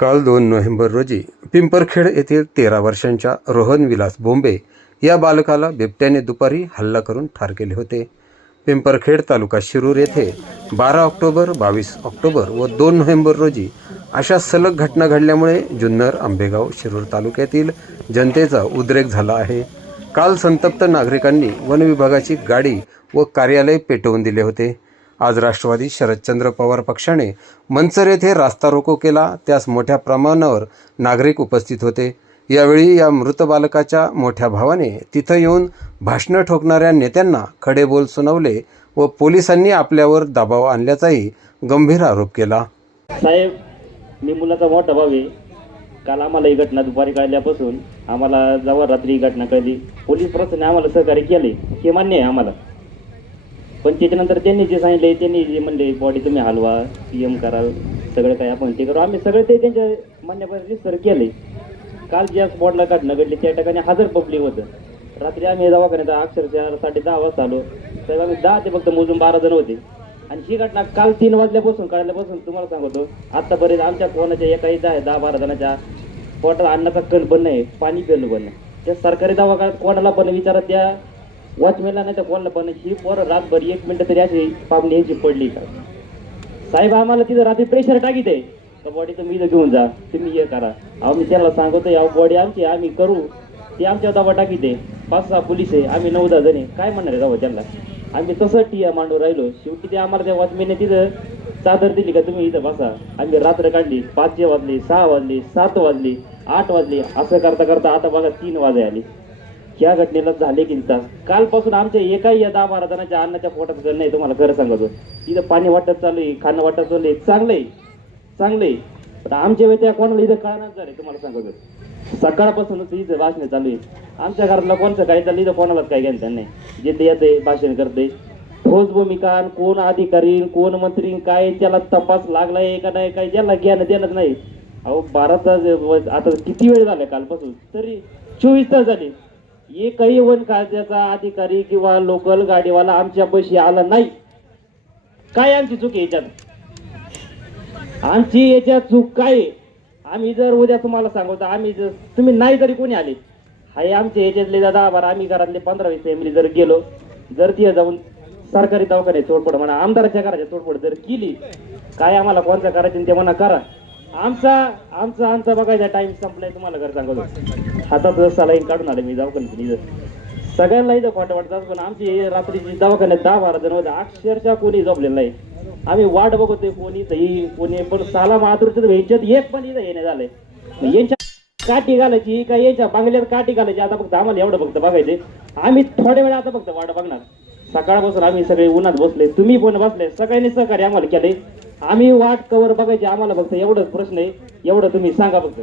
काल 2 नोव्हेंबर रोजी पिंपरखेड येथील 13 वर्षांच्या रोहन विलास बोंबे या बालकाला बिबट्याने दुपारी हल्ला करून ठार केले होते. पिंपरखेड तालुका शिरूर येथे 12 ऑक्टोबर, 22 ऑक्टोबर व 2 नोव्हेंबर रोजी अशा सलग घटना घडल्यामुळे जुन्नर, आंबेगाव, शिरूर तालुक्यातील जनतेचा उद्रेक झाला आहे. काल संतप्त नागरिकांनी वन विभागाची गाडी व कार्यालय पेटवून दिले होते. आज राष्ट्रवादी शरदचंद्र पवार पक्षाने मनसर येथे रास्ता रोको केला. त्यास मोठ्या प्रमाणावर नागरिक उपस्थित होते. यावेळी या मृत बालकाच्या मोठ्या भावाने तिथं येऊन भाषणं ठोकणाऱ्या नेत्यांना खडे बोल सुनावले व पोलिसांनी आपल्यावर दबाव आणल्याचाही गंभीर आरोप केला. साहेब, मी मुलाचा मोठा भाऊ आहे. काल आम्हाला ही घटना दुपारी कळल्यापासून आम्हाला जेव्हा रात्री ही घटना कळली, पोलीस प्रशासनाने आम्हाला सहकार्य केले हे मान्य आहे आम्हाला. पण त्याच्यानंतर त्यांनी जे सांगितले, त्यांनी जे म्हणले बॉडी तुम्ही हलवा, PM करा, सगळं काय आपण ते करू, आम्ही सगळं ते त्यांच्या मान्यपणे सर केले. काल ज्या स्पॉटला घटना घडली त्या ठिकाणी 1000 पब्लिक होतं. रात्री आम्ही दवाखान्यात अक्षरशः 10:30 वाजता आलो, तर आम्ही 10 ते फक्त मोजून 12 जण होते. आणि ही घटना काल 3 वाजल्यापासून कळल्यापासून तुम्हाला सांगतो, आतापर्यंत आमच्या कोणाच्या एकाही 10-12 जणांच्या पोटात अन्नाचा कण पण नाही, पाणी पिलं पण नाही. त्या सरकारी दवाखान्यात कोणाला पण विचारा, त्या वॉचमॅनला नाही तर कोणाला पण, ही पोरं रातभर 1 मिनिट तरी अशी पापणी यांची पडली का साहेब? आम्हाला तिथं रात्री प्रेशर टाकीत आहे का बॉडी तुम्ही इथं घेऊन जा, तुम्ही हे करा. आम्ही त्याला सांगतो या बॉडी आमची आम्ही करू, ते आमच्या दाबा टाकीत आहे. 5-6 पोलीस आहे, आम्ही 9-10 जण आहे. काय म्हणणार आहे जावं त्यांना? आम्ही तसं टिया मांडून राहिलो. शेवटी ते आम्हाला त्या वॉचमॅनने तिथं चादर दिली का तुम्ही इथं बसा. आम्ही रात्र काढली. 5 वाजले, 6 वाजले, 7 वाजले, 8 वाजले, असं करता करता आता बघा 3 वाजे आले. या घटनेला झाले किती तास? कालपासून आमच्या एकाही या 10-12 जणांच्या अन्नाच्या पोटात गण नाही. तुम्हाला खरं सांगतो, इथं पाणी वाटत चालू आहे, खाणं वाटत चालू आहे, चांगलंय चांगलंय. पण आमच्या वेळी त्या कोणाला इथं कळणार झाले. तुम्हाला सांगतो, सकाळपासूनच इथं भाषण चालू आहे. आमच्या घरातला कोणचं काही चाललं इथं कोणालाच काही घ्यायचं नाही. जे ते येते भाषण करते, ठोस भूमिका, कोण अधिकारी, कोण मंत्री, काय त्याला तपास लागलाय का नाही, काय ज्याला ज्ञान देणं नाही. अहो 12 तास आता किती वेळ झाला कालपासून, तरी 24 तास झाले. एकही वन खात्याचा अधिकारी किंवा लोकल गाडीवाला आमच्या पैसे आला नाही. काय आमची चूक आहे याच्यात? आमची याच्यात चूक काय? आम्ही जर उद्या तुम्हाला सांगतो, आम्ही जर तुम्ही नाही जरी कोणी आले, हाय आमच्या याच्यातले 10-12 आम्ही घरातले 15-20 फॅमिली जर गेलो, जर ती जाऊन सरकारी दवाखान्यात तोडफोड म्हणा, आमदाराच्या घराच्या तोडफोड जर केली, काय आम्हाला कोणत्या करायचं ते म्हणा करा. आमचा बघायचा टाइम संपलाय. तुम्हाला घर सांगतो, हातात सलाईन काढून आले मी दवाखान्यात. इथं सगळ्यांना इथं खोटं वाटतं, पण आमची रात्रीची दवाखान्यात 10-12 जण होते. अक्षरशः कोणी झोपलेलं नाही. आम्ही वाट बघतोय कोणी येईल कोणी, पण साला मातृत्व ह्यांच्यात एक पण इथं येणे झालंय. यांच्या काठी घालायची का यांच्या बांगल्यात काठी घालायची, आता फक्त आम्हाला एवढं फक्त बघायचे. आम्ही थोड्या वेळा आता फक्त वाट बघणार. सकाळपासून आम्ही सगळे उन्हात बसले, तुम्ही पण बसले, सगळ्यांनी सहकार्य आम्हाला केले. आम्ही वाट कवर बघायची, आम्हाला फक्त एवढंच प्रश्न आहे, एवढं तुम्ही सांगा फक्त.